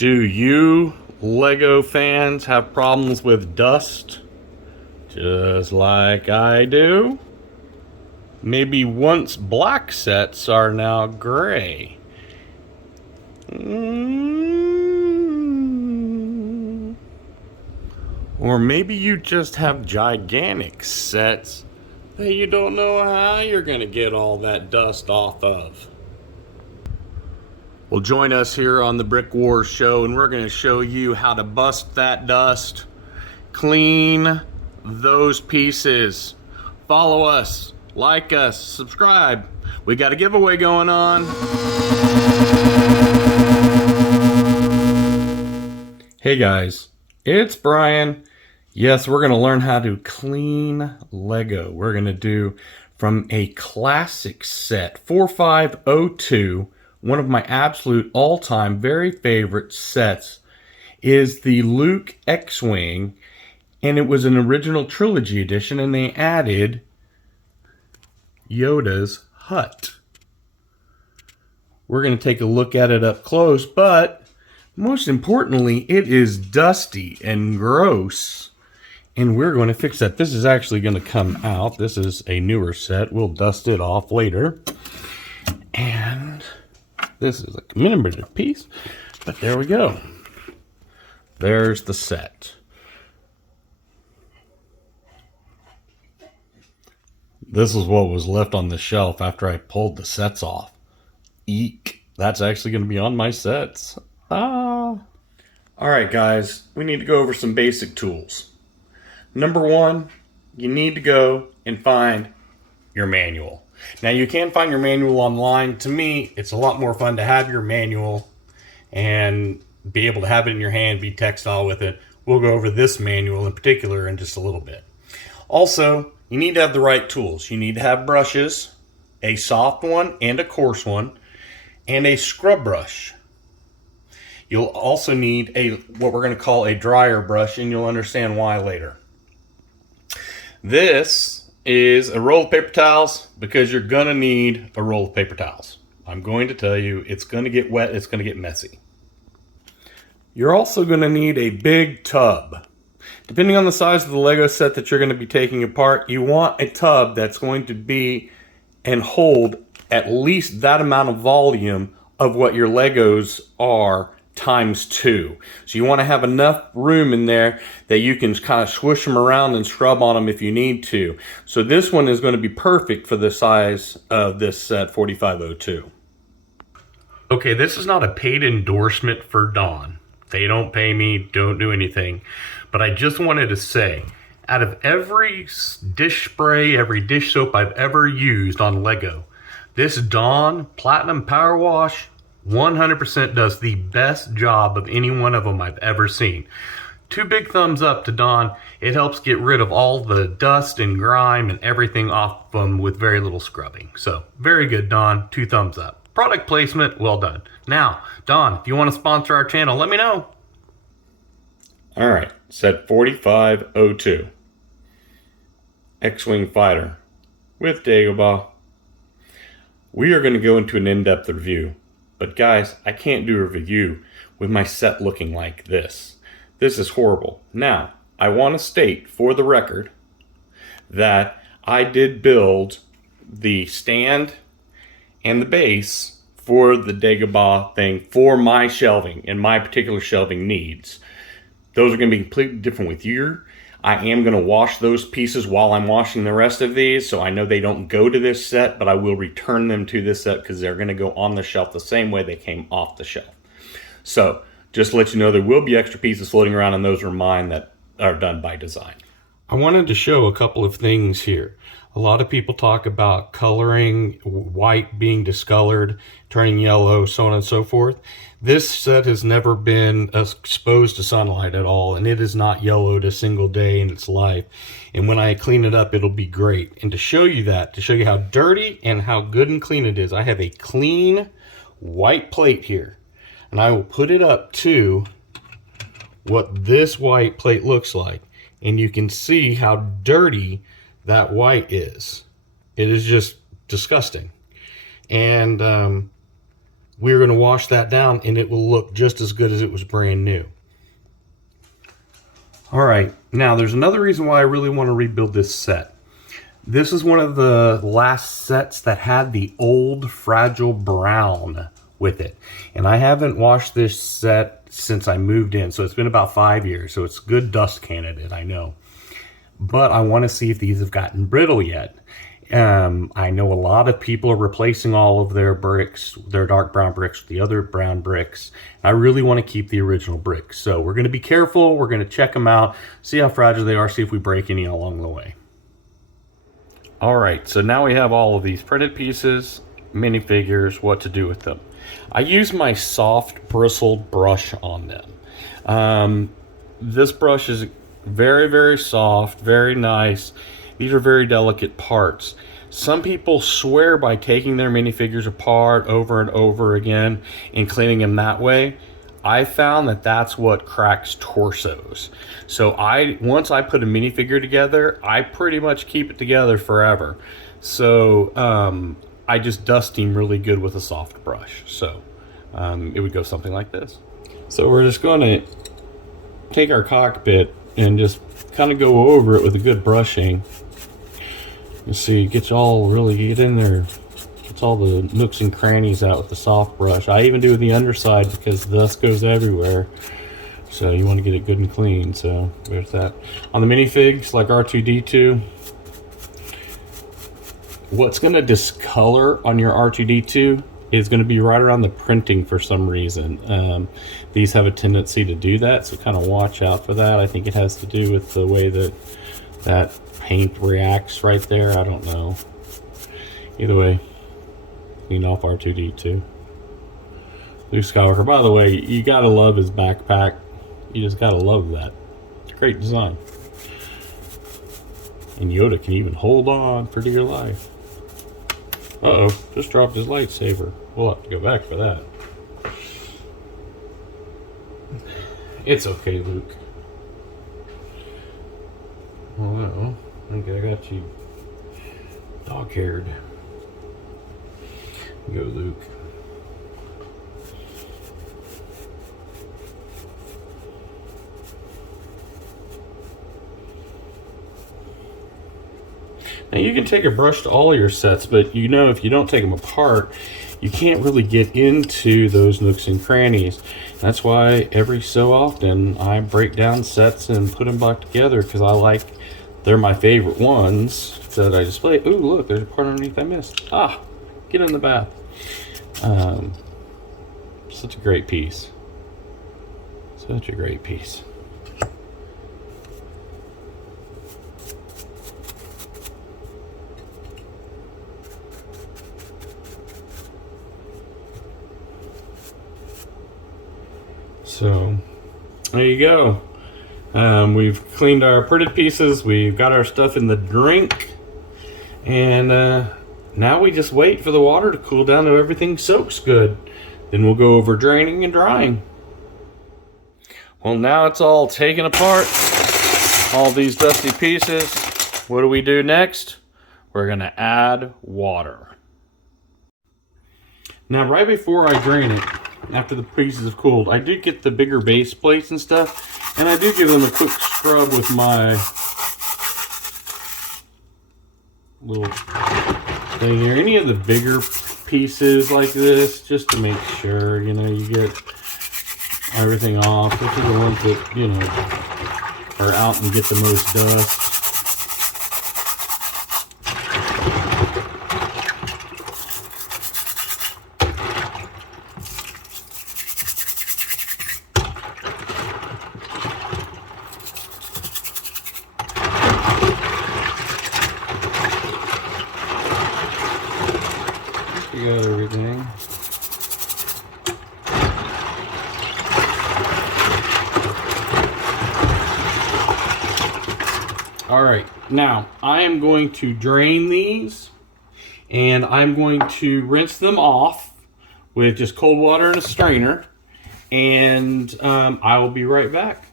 Do you Lego fans have problems with dust? Just like I do? Maybe once black sets are now gray. Or maybe you just have gigantic sets that you don't know how you're going to get all that dust off of. Well, join us here on the Brick Wars show, and we're going to show you how to bust that dust, clean those pieces. Follow us, like us, subscribe. We got a giveaway going on. Hey guys, it's Brian. Yes, we're going to learn how to clean Lego. We're going to do from a classic set, 4502. One of my absolute all-time very favorite sets is the Luke X-Wing, and it was an original trilogy edition, and they added Yoda's Hut. We're going to take a look at it up close, but most importantly, it is dusty and gross, and we're going to fix that. This is actually going to come out. This is a newer set. We'll dust it off later. And this is a commemorative piece, but there we go. There's the set. This is what was left on the shelf after I pulled the sets off. Eek. That's actually going to be on my sets. Alright guys, we need to go over some basic tools. Number one, you need to go and find your manual. Now you can find your manual online. To me, it's a lot more fun to have your manual and be able to have it in your hand, be textile with it. We'll go over this manual in particular in just a little bit. Also, you need to have the right tools. You need to have brushes, a soft one and a coarse one, and a scrub brush. You'll also need what we're going to call a dryer brush, and you'll understand why later. This is a roll of paper towels, because you're going to need a roll of paper towels. I'm going to tell you, it's going to get wet, it's going to get messy. You're also going to need a big tub. Depending on the size of the Lego set that you're going to be taking apart, you want a tub that's going to be and hold at least that amount of volume of what your Legos are times 2. So you want to have enough room in there that you can kind of swish them around and scrub on them if you need to. So this one is going to be perfect for the size of this set, 4502. Okay, this is not a paid endorsement for Dawn. They don't pay me, don't do anything. But I just wanted to say, out of every dish spray, every dish soap I've ever used on Lego, this Dawn Platinum Power Wash 100% does the best job of any one of them I've ever seen. 2 big thumbs up to Dawn. It helps get rid of all the dust and grime and everything off them with very little scrubbing. So, very good, Dawn. 2 thumbs up. Product placement, well done. Now, Dawn, if you want to sponsor our channel, let me know. Alright, set 4502. X-Wing Fighter with Dagobah. We are going to go into an in-depth review. But guys, I can't do a review with my set looking like this. This is horrible. Now, I want to state for the record that I did build the stand and the base for the Dagobah thing for my shelving and my particular shelving needs. Those are going to be completely different with you. I am going to wash those pieces while I'm washing the rest of these, so I know they don't go to this set, but I will return them to this set because they're going to go on the shelf the same way they came off the shelf. So, just to let you know, there will be extra pieces floating around, and those are mine that are done by design. I wanted to show a couple of things here. A lot of people talk about coloring, white being discolored, turning yellow, so on and so forth. This set has never been exposed to sunlight at all, and it is not yellowed a single day in its life. And when I clean it up, it'll be great. And to show you that, to show you how dirty and how good and clean it is, I have a clean white plate here. And I will put it up to what this white plate looks like. And you can see how dirty that white is. It is just disgusting. And we're going to wash that down and it will look just as good as it was brand new. All right, now there's another reason why I really want to rebuild this set. This is one of the last sets that had the old fragile brown with it. And I haven't washed this set since I moved in, so it's been about 5 years, so it's a good dust candidate, I know. But I want to see if these have gotten brittle yet. I know a lot of people are replacing all of their bricks, their dark brown bricks, with the other brown bricks. I really want to keep the original bricks. So we're going to be careful. We're going to check them out, see how fragile they are, see if we break any along the way. All right, so now we have all of these printed pieces, minifigures, what to do with them. I use my soft bristled brush on them. This brush is very, very soft, very nice. These are very delicate parts. Some people swear by taking their minifigures apart over and over again and cleaning them that way. I found that that's what cracks torsos. So once I put a minifigure together, I pretty much keep it together forever. So I just dust him really good with a soft brush. So it would go something like this. So we're just going to take our cockpit and just kind of go over it with a good brushing. You see, get in there, gets all the nooks and crannies out with the soft brush. I even do the underside because the dust goes everywhere. So you want to get it good and clean. So there's that. On the minifigs, like R2-D2, what's going to discolor on your R2-D2 is going to be right around the printing for some reason. These have a tendency to do that, so kind of watch out for that. I think it has to do with the way that paint reacts right there. I don't know. Either way, clean off R2-D2. Luke Skywalker, by the way, you gotta love his backpack. You just gotta love that. It's a great design. And Yoda can even hold on for dear life. Uh-oh, just dropped his lightsaber. We'll have to go back for that. It's okay, Luke. Oh, okay, I got you dog-haired. Go, Luke. Now you can take a brush to all your sets, but you know if you don't take them apart, you can't really get into those nooks and crannies. That's why every so often I break down sets and put them back together because they're my favorite ones that I display. Ooh, look, there's a part underneath I missed. Ah, get in the bath. Such a great piece. Such a great piece. So there you go. We've cleaned our printed pieces. We've got our stuff in the drink. And now we just wait for the water to cool down so everything soaks good. Then we'll go over draining and drying. Well, now it's all taken apart. All these dusty pieces. What do we do next? We're going to add water. Now, right before I drain it, after the pieces have cooled, I do get the bigger base plates and stuff, and I do give them a quick scrub with my little thing here. Any of the bigger pieces like this, just to make sure, you know, you get everything off. These are the ones that, you know, are out and get the most dust. You got everything. All right, now I am going to drain these and I'm going to rinse them off with just cold water and a strainer, and I will be right back.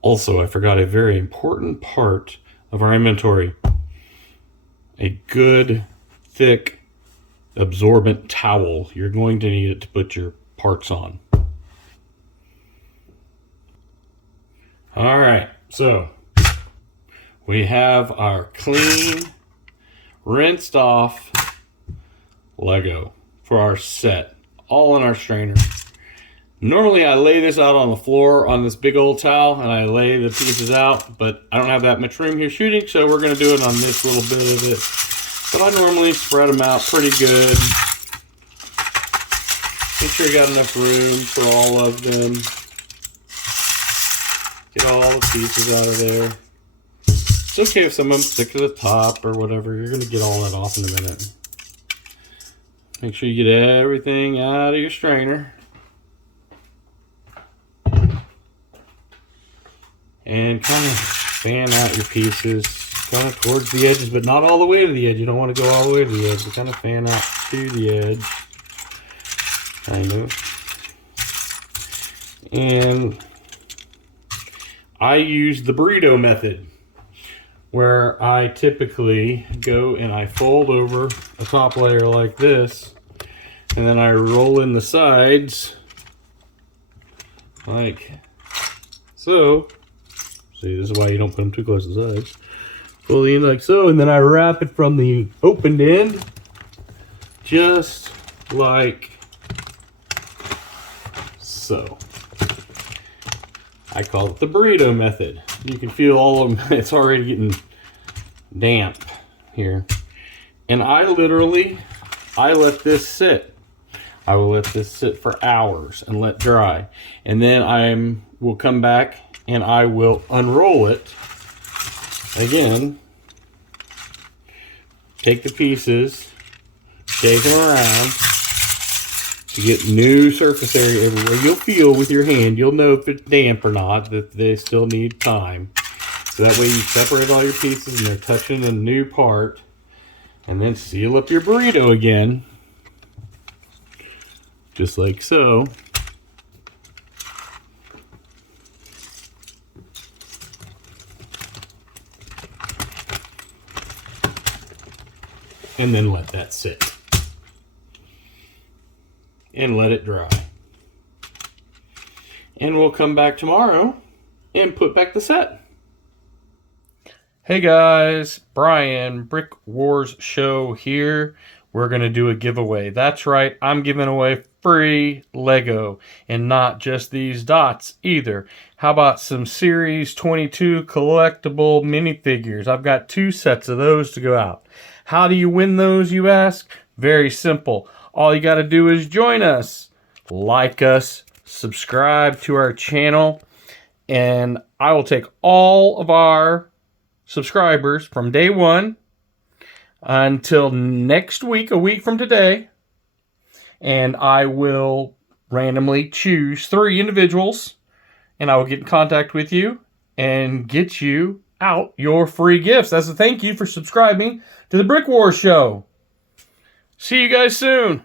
Also, I forgot a very important part of our inventory. A good, thick absorbent towel. You're going to need it to put your parts on. All right, so we have our clean, rinsed off Lego for our set, all in our strainer. Normally I lay this out on the floor on this big old towel and I lay the pieces out, but I don't have that much room here shooting, so we're going to do it on this little bit of it. But I normally spread them out pretty good. Make sure you got enough room for all of them. Get all the pieces out of there. It's okay if some of them stick to the top or whatever. You're going to get all that off in a minute. Make sure you get everything out of your strainer. And kind of fan out your pieces kind of towards the edges, but not all the way to the edge. You don't want to go all the way to the edge. You kind of fan out to the edge. Kind of. And I use the burrito method, where I typically go and I fold over a top layer like this, and then I roll in the sides like so. See, this is why you don't put them too close to the sides. Fold it in like so, and then I wrap it from the opened end, just like so. I call it the burrito method. You can feel all of them, it's already getting damp here. And I let this sit. I will let this sit for hours and let dry. And then will come back and I will unroll it again. Take the pieces, shake them around to get new surface area everywhere. You'll feel with your hand, you'll know if it's damp or not, that they still need time. So that way you separate all your pieces and they're touching a new part. And then seal up your burrito again. Just like so. And then let that sit. And let it dry. And we'll come back tomorrow and put back the set. Hey guys, Brian, Brick Wars Show here. We're going to do a giveaway. That's right, I'm giving away free Lego, and not just these dots either. How about some Series 22 collectible minifigures? I've got 2 sets of those to go out. How do you win those, you ask? Very simple. All you got to do is join us, like us, subscribe to our channel, and I will take all of our subscribers from day 1 until next week, a week from today, and I will randomly choose 3 individuals, and I will get in contact with you and get you out your free gifts as a thank you for subscribing to the Brick Wars Show. See you guys soon.